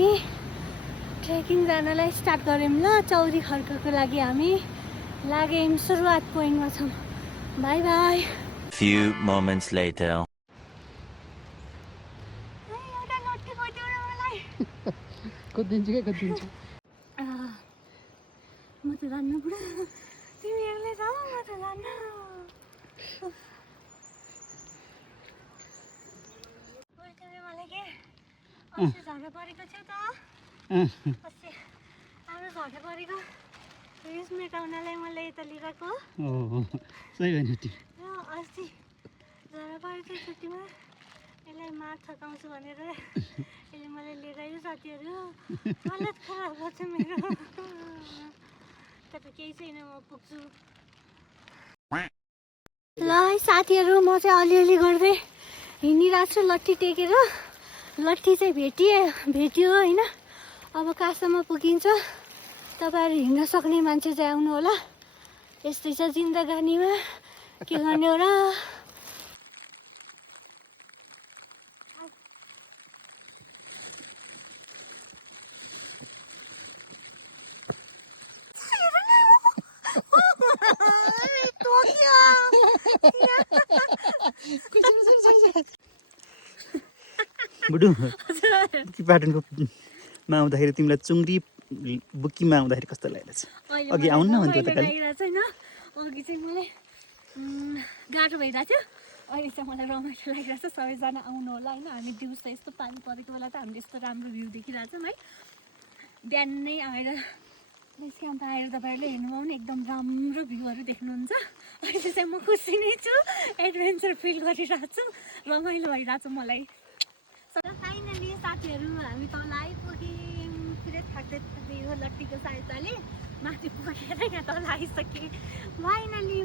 हामी ट्रेकिङ जानलाई स्टार्ट गऱ्यौँ ल। चौरी खर्कको लागि हामी लाग्यौँ सुरुवात पोइन्टमा छौँ। By by. Few moments later. एउटा लट्ठी खोज्यो मलाई। खोजिदिन्छु क्या खोजिदिन्छु। म त जान्नु बुढा, तिमीहरूले जाऊ, म त जान्नु। मलाई के अस्ति झर्ना परेको थियो त, अस्ति हाम्रो झर्ना परेको रिस मेटाउनलाई मैले यता लिएको सही भयो नि त्यो। र अस्ति झर्ना परेको छुट्टीमा यसलाई मार थकाउँछु भनेर यसले मलाई लिएर आयो। साथीहरू हालत खराब भएको छ मेरो। तर केही छैन, म पुग्छु ल है साथीहरू। म चाहिँ अलिअलि गर्दै हिँडिरहेको छु लट्ठी टेकेर। लट्ठी चाहिँ भेटियो होइन। अब कहाँसम्म पुगिन्छ, तपाईँहरू हिँड्न सक्ने मान्छे चाहिँ आउनु होला। यस्तै छ जिन्दगानीमा, के गर्ने हो र। बुडु बुकी पाटनको आउँदाखेरि तिमीलाई चुङ्री बुकीमा आउँदाखेरि कस्तो लागिरहेछ? अघि आउनु न भन्थ्यो त खालि। अघि चाहिँ मलाई गाह्रो भइरहेको थियो, अहिले चाहिँ मलाई रमाइलो लागिरहेछ। सबैजना आउनु होला होइन। हामी दिउँसो यस्तो पानी परेको बेला त हामीले यस्तो राम्रो भ्यू देखिरहेको छौँ है। बिहानै आएर बेस क्याम्प आएर तपाईँहरूले हेर्नु पाउने एकदम राम्रो भ्यूहरू देख्नुहुन्छ। अहिले चाहिँ म खुसी नै छु, एडभेन्चर फिल गरिरहेको छु, रमाइलो भइरहेको छ मलाई। फाइनली साथीहरू हामी तल आइपुग्यौँ। पुरै थाक्दै यो लट्ठीको सहायताले माथि पुगेर यहाँ तल आइसकेँ फाइनली।